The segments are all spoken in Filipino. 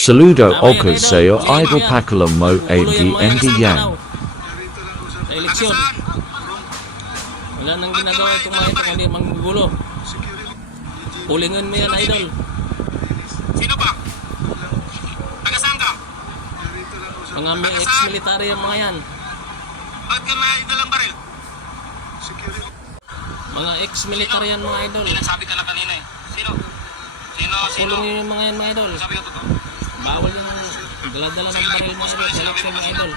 Saludo Okasayo Idol Pakulam Mo AD Yang. Sa eleksyon. Wala nang ginagawa itong mga ito kundi manggugulo. Pulingan mo yan, idol. Sino ba? Taga saan ka? Mga ex-military yung mga yan. Bakit ka may dalang baril? Mga ex-military yan mga idol. Nagsabi ka na kanina eh. Sino? Pulong yun yung mga yan mga idol. Sabi ka totoo. Bawal yung dala-dala ng baril mga idol. Sa eleksyon mga idol.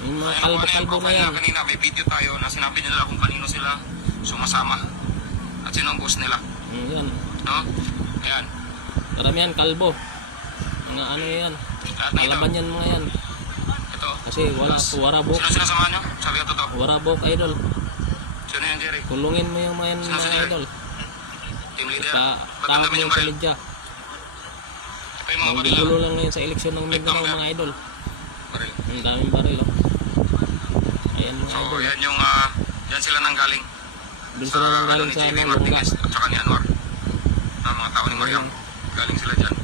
Yung mga kalbo-kalbo na yan. Kanina may video tayo na sinabi nila kung kanino sila sumasama. At sino ang boss nila. Yan. No? Ayan. Karamihan kalbo. Mga ano yan. Lahat na ito. Kalaban yan mga yan. Ito. Kasi warabok. Sino sinasamahan nyo? Sabi ka totoo. Warabok idol. Sino yan, Jerry? Kulungin mo yung mga yan Sino si mga Jerry? idol. Team leader? Ba't ang Tawag mo dami yung yung baril? salidya. Ito yung mga baril Gulo lang. lang ngayon sa eleksyon ng Mindanao mga idol. Baril. Ang daming baril oh. Ayan mga So, idol. yan yung, yan sila nang galing. Doon sila nang galing ni sa JB Longga. Martinez at saka ni Anwar. Mga tao ni Mariam. Galing sila dyan.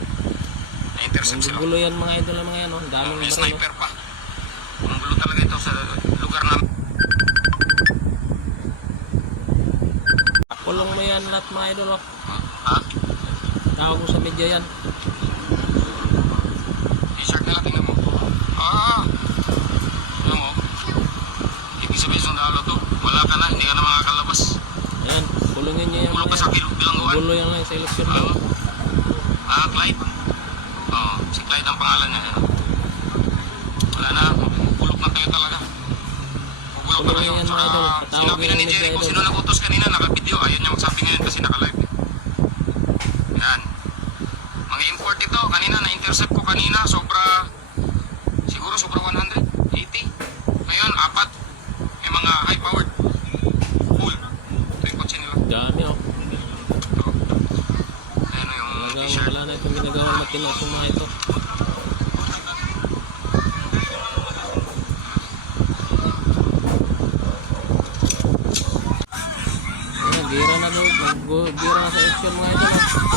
Na-intercept sila. Gulo yan mga idol mga yan oh. Ang daming May baril. sniper pa. Ang gulo talaga ito sa lugar namin. Kulong mo yan lahat mga idol oh. Ha? Tawag mo sa media yan. T-shirt nila, tingnan mo. Tingnan mo. Ibig sabihin sundalo to. Wala ka na, hindi ka na makakalabas. Ayan. Kulungin nyo yan Kulong mga ka sa yan. bilangguan. Gulo yan lang sa eleksyon mo. Clyde. Si Clyde ang pangalan niya. Wala na, bulok na kayo talaga. Bulok na kayo. Kulungin yan mga idol. Sinabi Patawag na yan ni ng Jerry media kung idol. sino nag-utos kanina, naka-video. Ayaw niya magsabi ngayon kasi naka-live. Yan. Mga import ito, kanina na-intercept ko kanina, siguro sobra 180. Ngayon, 4. May mga high-powered. Full. Ito yung kotse nila. Dami oh. Ayan yung Talagang t-shirt. wala na itong ginagawa matino itong mga ito. Ayan, gira na doon. Gira na sa eleksyon mga idol oh.